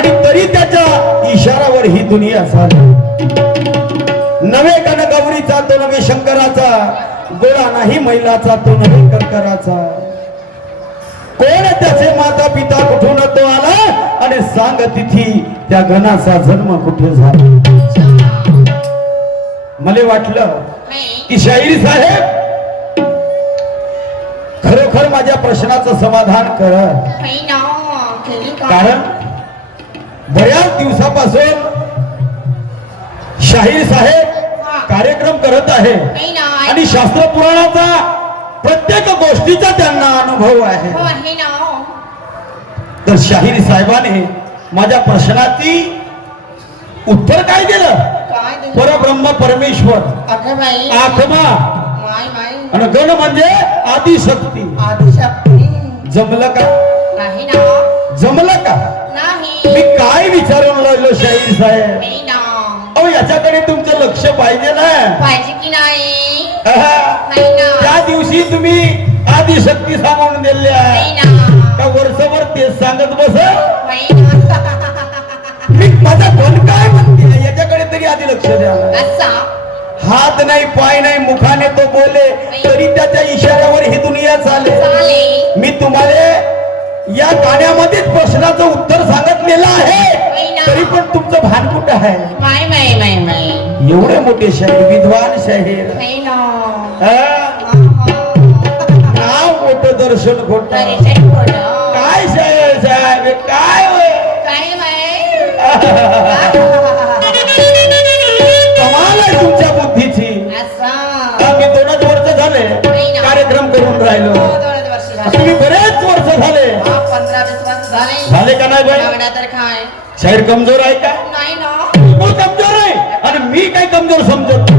आणि तरी त्याच्या इशारावर ही दुनिया चालली. नवे गणगौरीचा तो नवे शंकराचा, गोळा नाही मैलाचा तो नवे करकराचा. कोण त्याचे माता पिता कुठून तो आला आणि सांग तिथी त्या गणाचा जन्म कुठे झाला. मला वाटलं की शाहीर साहेब खरोखर माझ्या प्रश्नाचं समाधान कर, कारण बऱ्याच दिवसापासून शाहीर साहेब कार्यक्रम करत आहे आणि शास्त्र पुराणाचा प्रत्येक गोष्टीचा त्यांना अनुभव आहे. तर शाहीर साहेबाने माझ्या प्रश्नाची उत्तर काय दिलं? परब्रह्म परमेश्वर, आत्मा आणि गण म्हणजे आदिशक्ती. जमलं का? जमलं का? मी काय विचारून लागलो शाहीर साहेब? अहो याच्याकडे तुमचं लक्ष पाहिजे ना. पाहिजे की नाही? त्या दिवशी तुम्ही आदिशक्ती सांगून दिल्या का वर्षभर तेच सांगत बस. मी माझा गण काय म्हणते याच्याकडे तरी आधी लक्ष द्या. हात नाही, पाय नाही, मुखाने तो बोले तरी त्याच्या इशाऱ्यावर ही दुनिया चाले. मी तुम्हाला या गाण्यामध्येच प्रश्नाचं उत्तर सांगितलेलं आहे, तरी पण तुमचं भान कुठं आहे? एवढे मोठे शाहीर, विद्वान शाहीर, नाव मोठं दर्शन खोट. काय शाहीर साहेब काय कमाल आहे तुमच्या बुद्धीची. मी 2 वर्ष झाले कार्यक्रम करून राहिलो, तुम्ही बरेच वर्ष झाले. 15-20 झाले का नाही बाई? शाहीर कमजोर आहे का? बिलकुल कमजोर आहे. आणि मी काय कमजोर समजत?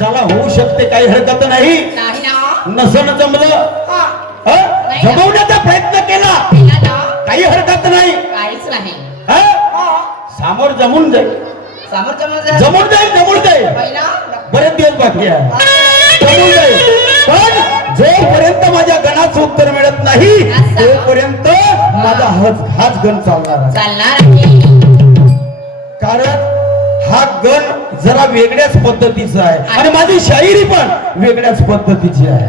चला होऊ शकते, काही हरकत नाही. नसन जमलं, जमवण्याचा प्रयत्न केला, काही हरकत नाही. सामोर जमून जाईल, जमून जाईल. बरेच दिवस बाकी आहे, जमून जाईल. पण जोपर्यंत माझ्या गणाचं उत्तर मिळत नाही तोपर्यंत माझा हाच गण चालणार. कारण हा गण जरा वेगळ्याच पद्धतीचा आहे आणि माझी शाहिरी पण वेगळ्याच पद्धतीची आहे.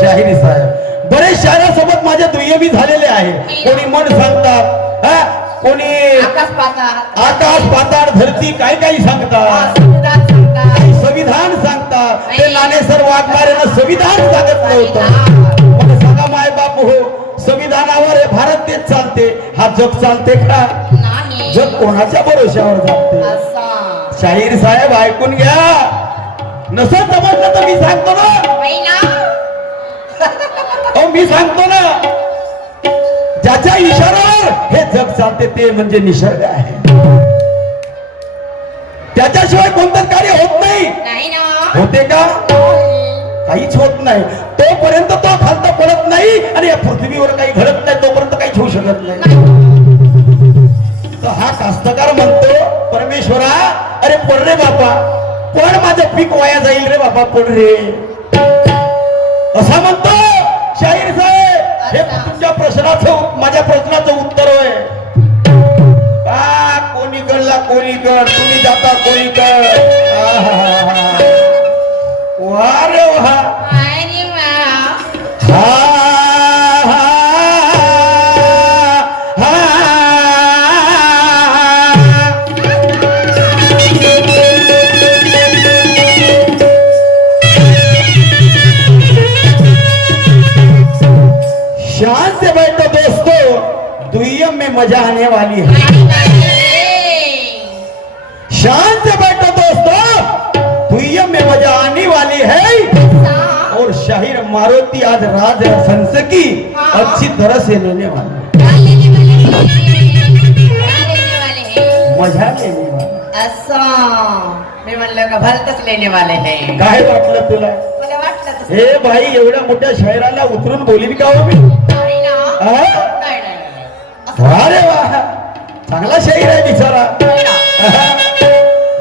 शाहिरी साहेब बरेच शायरासोबत माझ्या दुय्यमी झालेले आहे. कोणी मन सांगतात, कोणी आकाश पाताळ धरती काय काही सांगतात, संविधान सांगतात. ते नाणेसर वाघमारेनं संविधान सांगत नव्हतं. मला सांगा माय बाप हो, संविधानावर भारत देश चालते, हा जग चालते का? जग कोणाच्या भरोश्यावर चालते? शाहीर साहेब ऐकून घ्या, नसं समजलं तर मी सांगतो ना. मी सांगतो ना, ज्याच्या इशाऱ्यावर हे जग चालते ते म्हणजे निसर्ग आहे. त्याच्याशिवाय कोणतं कार्य होत नाही. होते का? काहीच होत नाही. तोपर्यंत तो खालता पडत नाही आणि या पृथ्वीवर काही घडत नाही तोपर्यंत काहीच होऊ शकत नाही. तर हा कास्तकार म्हणतो, परमेश्वरा अरे पड रे बापा, पण माझं पीक वाया जाईल रे बाबा, पड रे, असा म्हणतो शाहीर साहेब. हे तुमच्या प्रश्नाचं, माझ्या प्रश्नाचं उत्तर होय. कोणी कडला कोणी कड, तुम्ही जाता कोणी कड. वा रे वा. शान से बैठो दोस्तों, दुनियम में मजा आने वाली है. शान से बैठो दोस्तों, दुनियम में मजा आने वाली है. और शाहीर मारुति आज राज हंस की अच्छी तरह से लेने वाले, मजा लेने वाले. मी म्हणलं का भलतच लेने वाले हैं. काय वाटलं तुला? मला वाटलं हे भाई एवढ्या मोठ्या शाहिराला उतरून बोलीन का हो मी? अरे वा, चांगला शाहीर आहे बिचारा.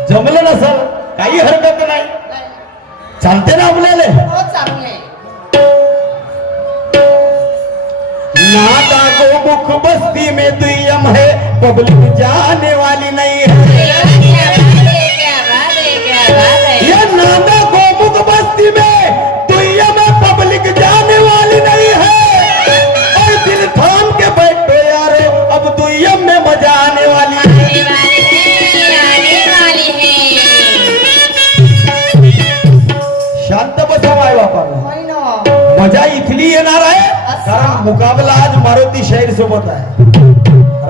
जमलं नसल काही हरकत नाही, चालते ना आपल्याला. नाता को मुख बस्ती में दुयम नाम है पब्लिक जाने वाली नहीं है। क्या बात है ये नांदा गोमुख बस्ती में दुनिया में पब्लिक जाने वाली नहीं है। और दिल थाम के बैठो यारो, अब दुनिया में मजा आने वाली है। शांत बसा माय बापाला, होय ना. मजा इथली येणार आहे असं. कारण मुकाबला आज मारुती शहर सोबत आहे.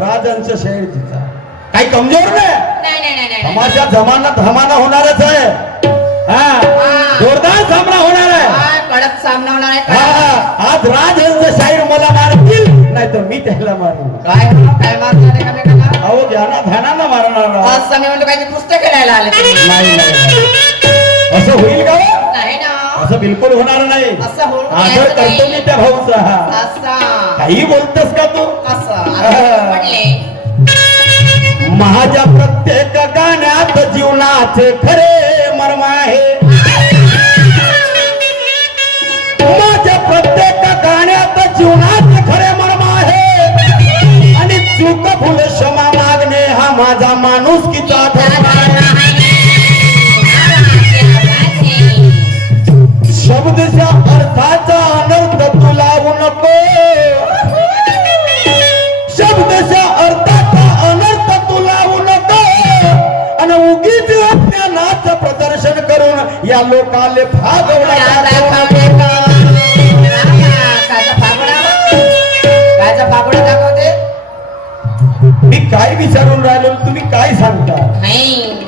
राजांचं शहर तिचा काही कमजोर नाही. नाही. तमाशा जमाना धमाना होणारच आहे. हा जोरदार सामना होणार आहे. हा, कडक सामना होणार आहे. हा आज राजांचं शाहीर मला मारतील नाही तर मी त्याला मारू. काय मारणार आहे का मेकाला? अहो ध्याना ध्यानानं मारणार. असं मी म्हणतो काही पुस्तक खेळायला आले तुम्ही. नाही असं होईल का? नाही ना, असं बिलकुल होणार नाही. असं होऊ आदर करतो मी त्या भाऊचा. असं काही बोलतस का तू? असं म्हटले. माझ्या प्रत्येक गाण्यात जीवनाचे खरे मर्म आहे. माझ्या प्रत्येक गाण्यात जीवनाचे खरे मर्म आहे. आणि चूक भूल क्षमा मागणे हा माझा माणुसकीचा धर्म आहे. शब्दच्या अर्थाचा अनर्थ तू लावू नको. शब्दच्या अर्थाचा अनर्थ तू लावू नको. आणि उगीच ज्ञानाचं प्रदर्शन करून या लोकाले भागवला दाखवते. मी काय विचारून राहिलो तुम्ही काय सांगता?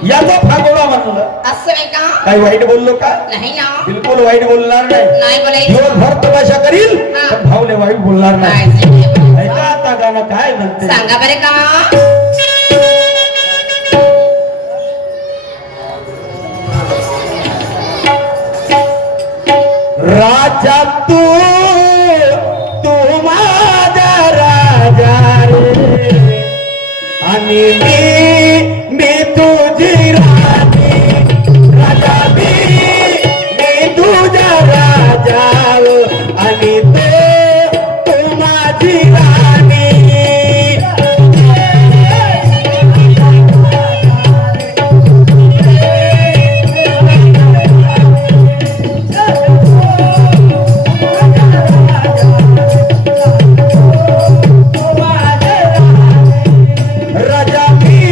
याचा फागोडा म्हणलं. असं नाही का? काही वाईट बोललो का? नाही ना, बिलकुल वाईट बोलणार नाही. नाही बोलायचं. दिवसभर तमाशा करील हा. पण भावले वाईट बोलणार नाही. नाही. ऐका आता गाणं काय म्हणते. सांगा बरे का? राजा तू माझा राजा रे आणि मी तुझी राणी. राजा मी तुझा राजा आणि तू माझी राणी. राजा मी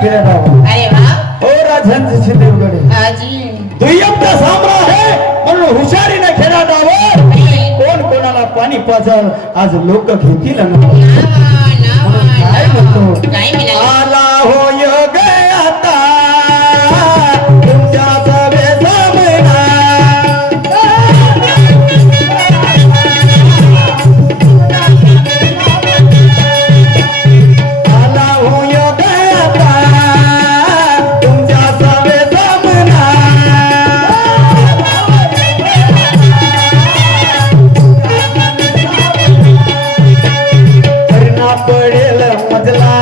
खेळाडाव अरे वा हो राजांचे देवगडे आजी दुय्यमचा सामना आहे म्हणून हुशारीने खेळाडाव कोण कोणाला पाणी पाजल आज लोक घेतील ना काय म्हणतो काय म्हणाला आला हो योग आता तुमच्या सवे सामना आला हो योग आता तुमच्या सवे सामना करना पडेल मजला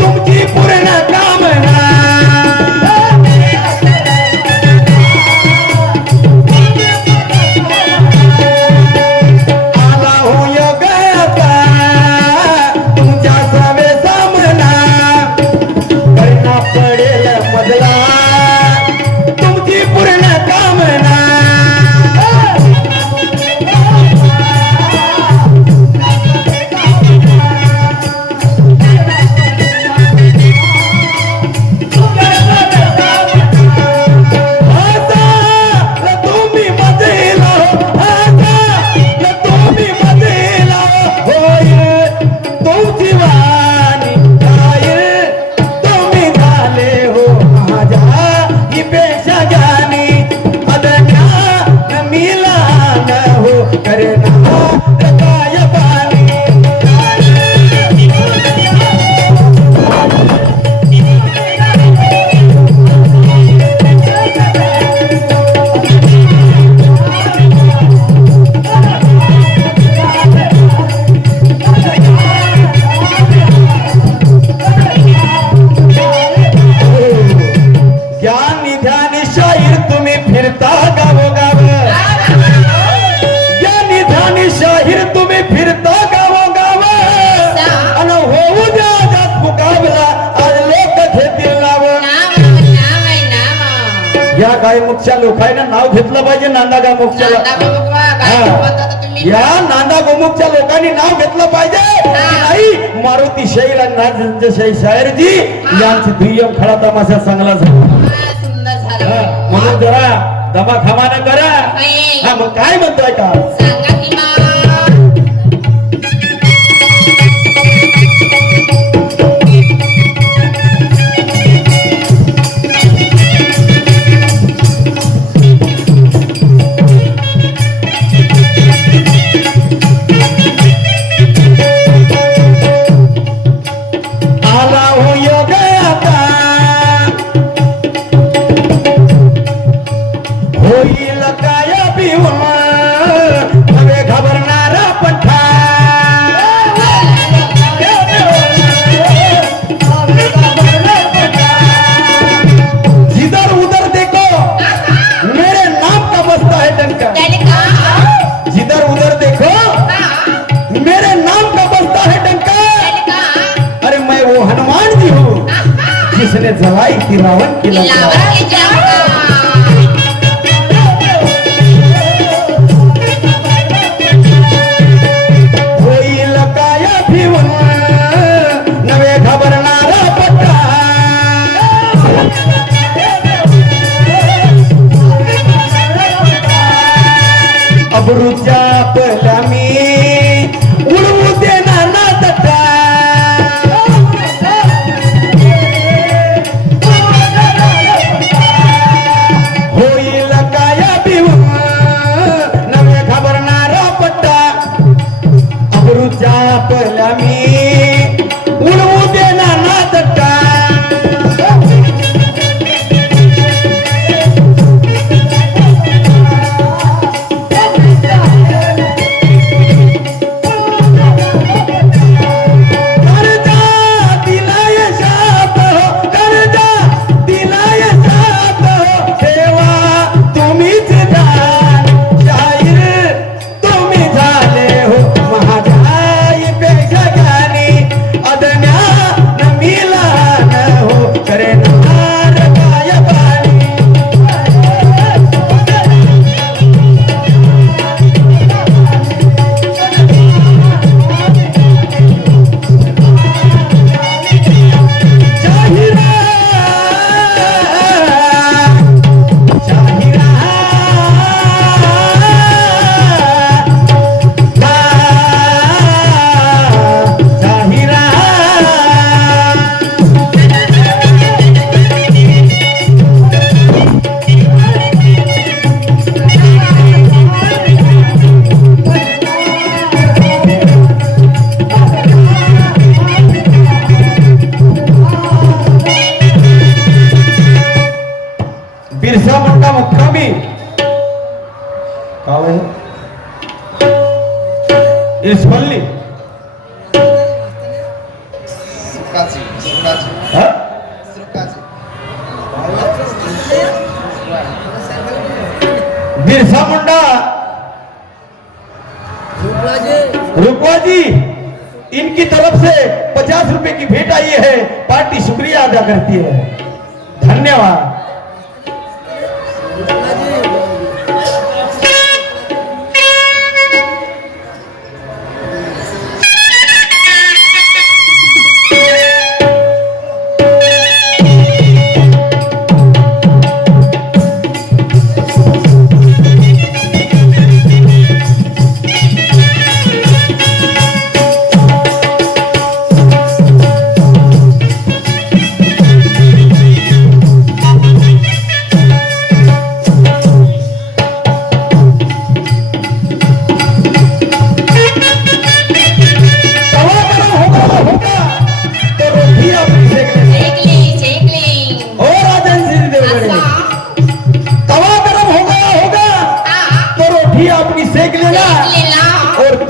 तुमची पूर्ण कामना आला हो योग आता तुमच्या सवे सामना करना पडेल मजला तुमची पूर्ण कामना तुम्ही मजेला तुम्ही मजेला होय तुमची वाणी काय तुम्ही झाले हो माझ्या ही पेक्षा ज्ञानी अदन्या मिलान हो करना काय पाणी ज्ञान ध्यान शाहीर तुम्ही फिरता गावोगाव ज्ञान ध्यान शाहीर तुम्ही फिरता गावोगाव आणि होऊ द्या जात मुकाबला आज लोक घेतील नाव या गायमुखच्या लोकांना नाव घेतलं पाहिजे नांदा गायमुखच्या या नांदा गोमुखच्या लोकांनी नाव घेतलं पाहिजे की नाही मारुती शैल आणि राजशाही शाहीरजी यांची दुय्यम खळा तमाशा चांगला झाला सुंदर झालं म्हणून जरा दमा खमाना करा हा मग काय म्हणतोय का सांगा की मा आला हो योग आता होईल काय पिऊन नवे घाबरणार पठा जिधर उधर देखो मेरे नाम का बसता है डंका त्याने का जिधर उधर देखो मेरे नाम का बसता है डंका त्याने का अरे मैं वो हनुमान जी हूँ जिसने जलाई थी रावण की लंका लावर के जाऊंगा होईल काय भिवून नवे घाबरणारा पट्टा अब्रूच्या आपल्या मी उडवू देणार ना तटा होईल काय भिवून नवे घाबरणारा पट्टा अब्रूच्या आपल्या मी उडवू देणार ना तटा शाहीर तुम्ही झाले हो महाजाई पेक्षा ज्ञानी It's only. Huh? Birsa Munda रुकवा जी, इनकी तरफ से 50 रुपए की भेंट आई है। पार्टी शुक्रिया अदा करती है। धन्यवाद।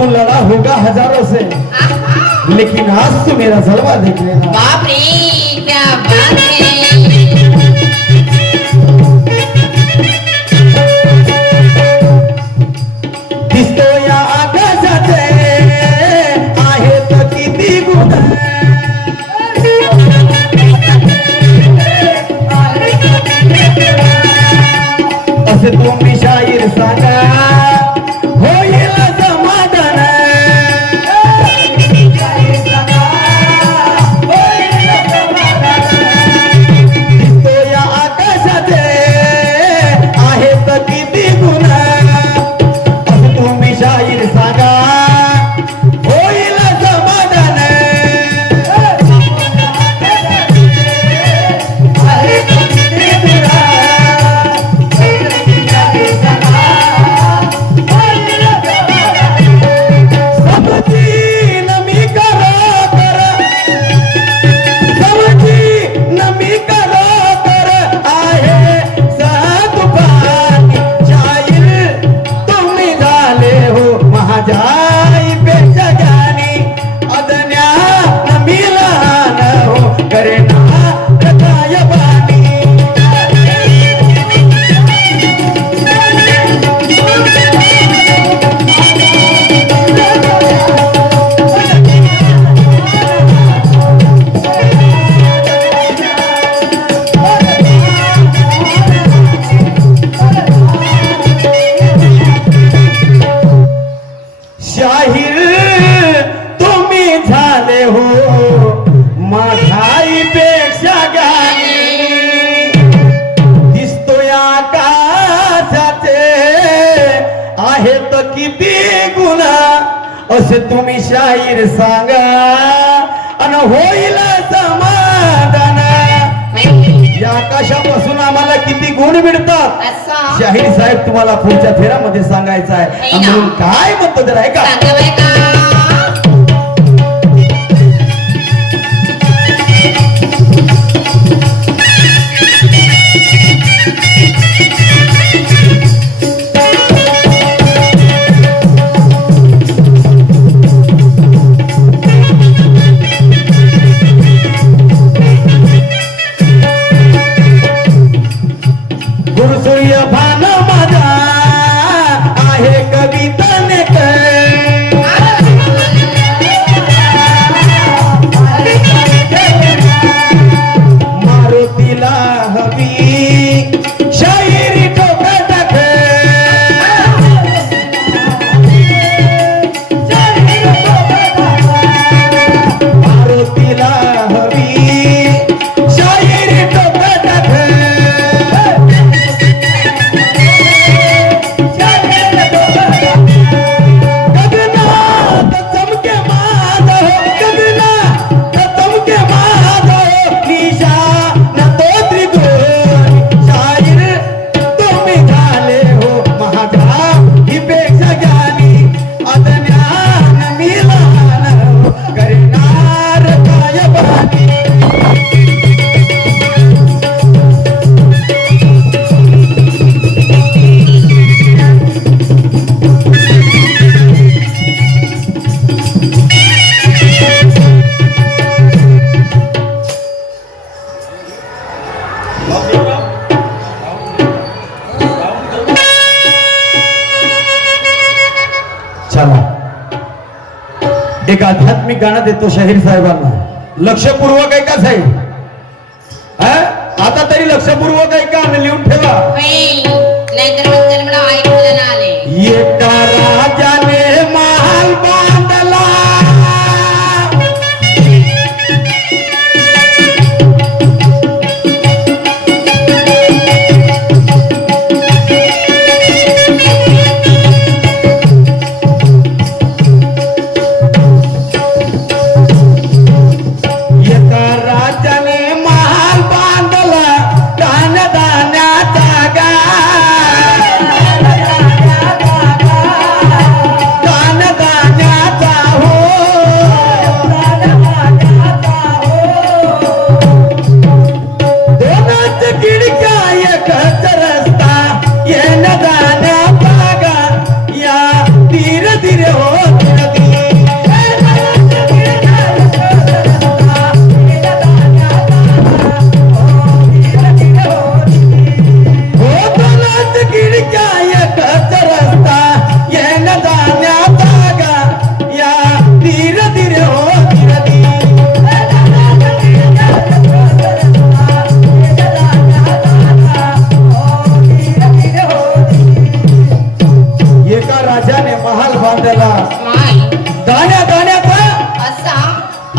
लड़ा होगा हजारों से, लेकिन आज तो मेरा जलवा देख लेना। बाप रे क्या बात है। दिसतो या आकाशाचे आहेत किती गुण, असे तुम्ही शाहीर सांगा होईल समाधान। दिसतो या आकाशाचे आहेत किती गुण, असं तुम्ही शाहीर सांगा होईल समाधान। जाई बेजगानी अदन्या मिलन हो करना रताय बानी। शाहीर तुम्ही झाले हो माझाई पेक्षा गाणी, दिसतो या आकाशाचे आहेत किती गुन्हा, असे तुम्ही शाहीर सांगा अन होईल समाधान। या आकाशापासून आम्हाला किती गुण मिळतात शाहीर साहेब तुम्हाला पुढच्या फेऱ्यामध्ये सांगायचं आहे। आम्ही काय म्हणतो जरा ऐका। गुरुसूर्य भान माझा आहे कविता नेकर, एक आध्यात्मिक गाणं देतो शाहीर साहेबांना. लक्षपूर्वक ऐका साहेब. हा? आता तरी लक्षपूर्वक ऐका आणि लिहून ठेवा. नाहीतर मग मला ऐकलं ना आले. एका राजाने महाल बांधला,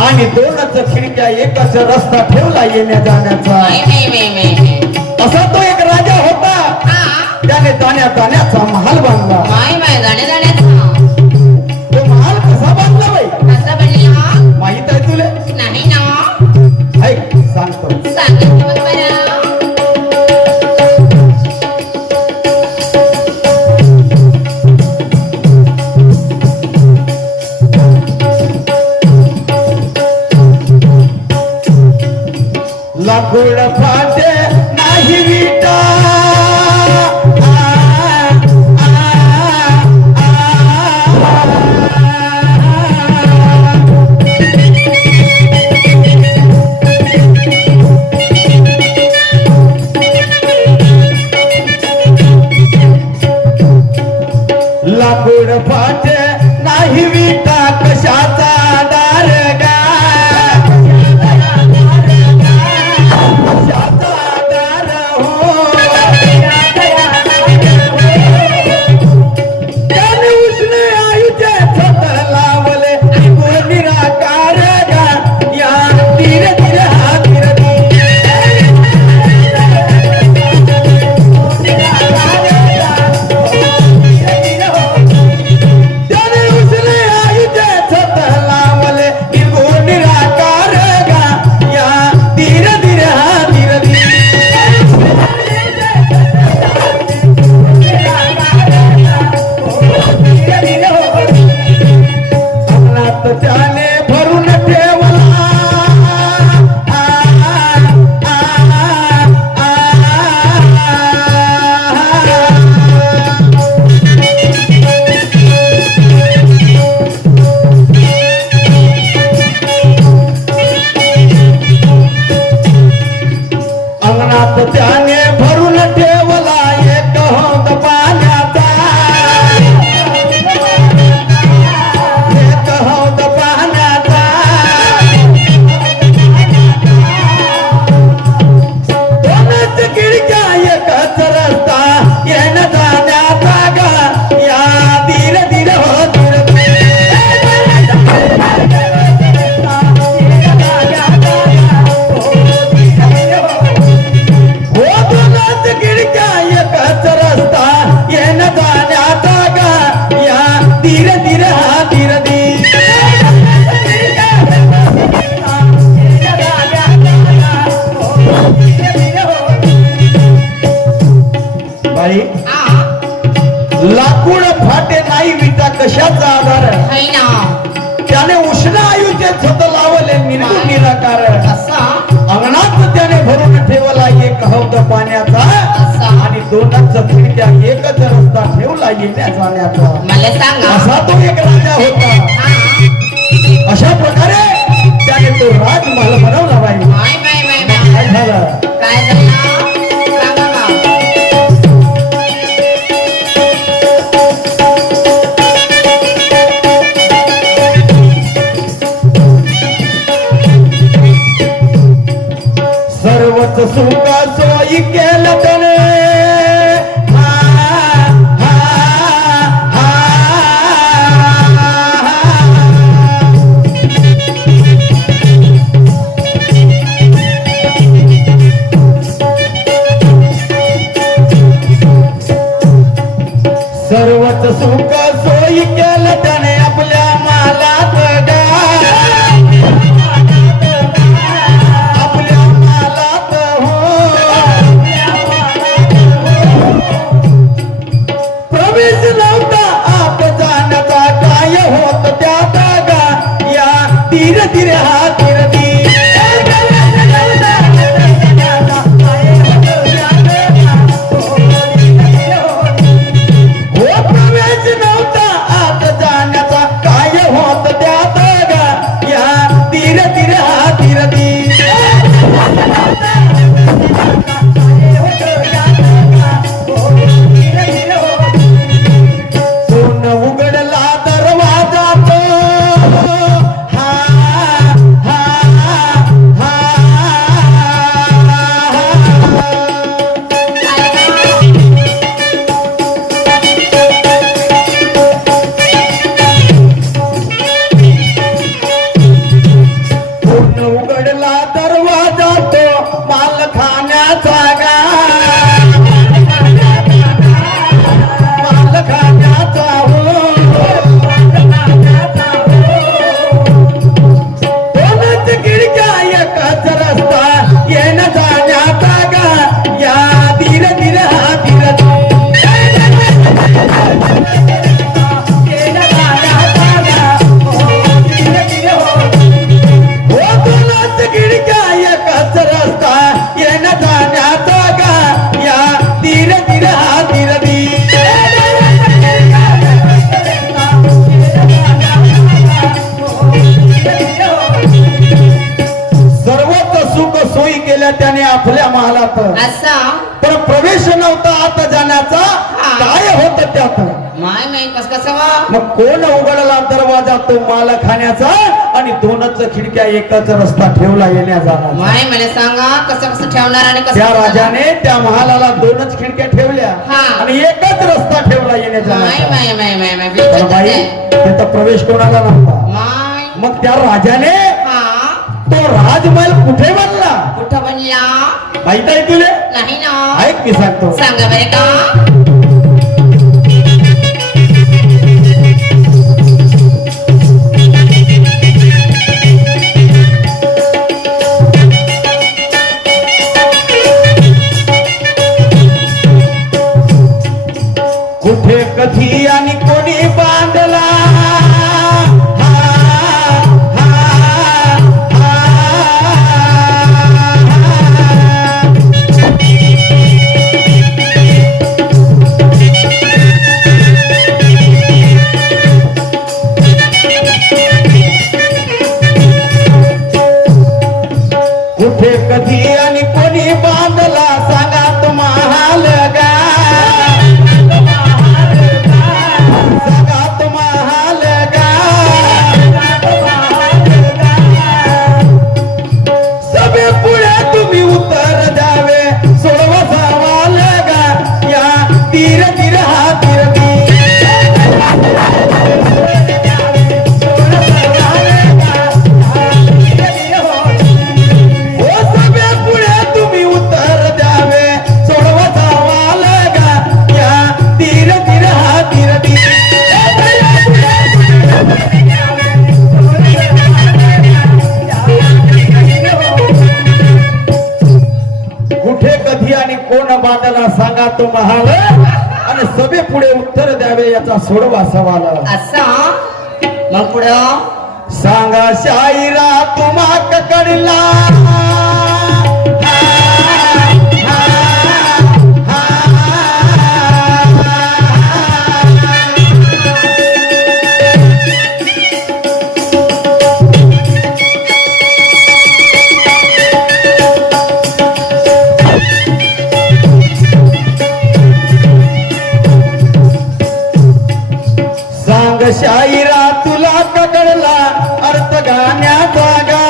आणि दोनच खिडक्या एकच रस्ता ठेवला येण्या जाण्याचा. असा तो एक राजा होता, त्याने जाण्या जाण्याचा महाल बांधला. तो महाल कसा बांधला बाई? माहित आहे तुला? नाही ना. ऐक सांगतो. लाकूड फाटे नाही विटा, लाकूड फाटे नाही विटा, कशाचा दारगा त्याने भरून ठेवला एक हौद पाण्याचा, एक हौद पाण्याचा. दोनच खिडक्या एकच रस्ता येण्या जाण्याचा गा. या धीर धीर हो धीर लाकूड फाटे नाही विटा, कशाचा आधार? त्याने उष्ण आयुष्य स्वतः लावले निर्गुण निराकार. अंगणात त्याने भरून ठेवला एक हौद पाण्याचा, आणि दोनच खिडक्या एकच रस्ता ठेवला येण्या जाण्याचा. असा तो एक राजा होता. अशा प्रकारे त्याने तो राजमहाल बनवला बाई. काय झालं? सुख सोयी केलं त्याने हा, हा, हा, हा. सर्वच सुख सोयी केलं त्याने आपल्या मालात गा, आपल्या मालात हो. प्रवेश नव्हता आत जाण्याचा काय होत त्यात गा, या धीर धीर हा धीर धीर. त्याने आपल्या महालात असा पण प्रवेश नव्हता आत जाण्याचा काय होत त्यात माय नाही कस कसं मग कोण उघडला दरवाजा तो माल खाण्याचा आणि दोनच खिडक्या एकच रस्ता ठेवला येण्या जाण्याचा. माय मला सांगा कसं कसं ठेवणार आणि कसं त्या राजाने त्या महालाला दोनच खिडक्या ठेवल्या आणि एकच रस्ता ठेवला येण्या जाण्याचा. माय माय माय माय पण बाई तिथं प्रवेश कोणाला नव्हता. माय मग त्या राजाने तो राजमहल कुठे बनला कुठं बनला माहित आहे तुले नाही ना ऐक मी सांगतो सांगा बरे का कुठे कधी आणि कोणी बांधला कुठे कधी आणि कोणी बांधला सांगा तो महाल गा, सांगा तो महाल गा. सभे पुढे तुम्ही उत्तर द्यावे सोडवा सवाल गा, या तीर तीर हा तीर तीर. बांधला सांगा तो महाल आणि सभे पुढे उत्तर द्यावे याचा सोडवा सवाल. असा मग पुढं सांगा शाहिरा तुम्हा कडला शाहिरा तुला ककडला अर्थ गाण्याचा गा,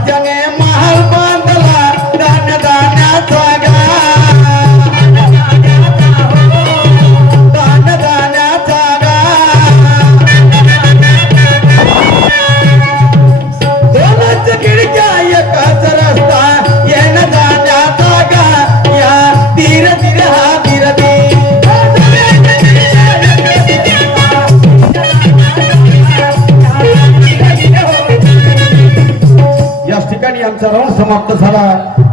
राजाने महाल बांधला धान्य धान्याचा गा धान्य धान्याचा गा दोनच खिडक्या एकच रस्ता येणं जाण्याचा गा या धीर धीर हा धीर याच ठिकाणी आमचा राऊंड समाप्त झाला.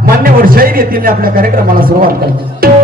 मान्यवर शाहीर येथील आपल्या कार्यक्रमाला सुरुवात करतो.